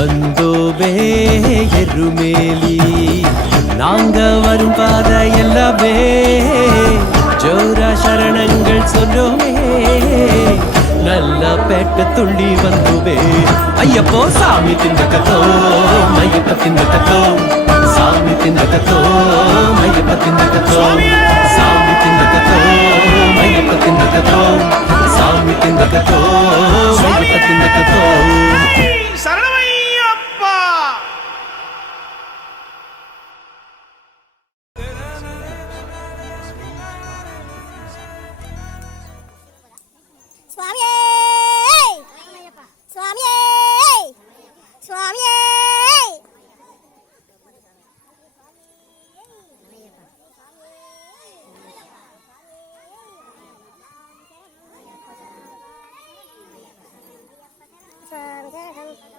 வந்தோவே எருமேலி நாங்க வரும் பாதை எல்லாமே ஜோரா சரணங்கள் சொன்னோமே நல்ல பேட்ட துள்ளி வந்துவே ஐயப்போ சாமி திண்டக்கத்தோ ஐயப்ப திண்டக்கத்தோ சாமி திண்டக்கத்தோ ஐயப்ப திண்டக்கத்தோ சாமி திண்டக்கத்தோ ஐயப்ப திண்டக்கத்தோ சாமி திண்டக்கத்தோ ஐயப்ப திண்டக்கத்தோ சரணமையப்பா. சுவாமியே சுவாமியே சுவாமியே சுவாமியே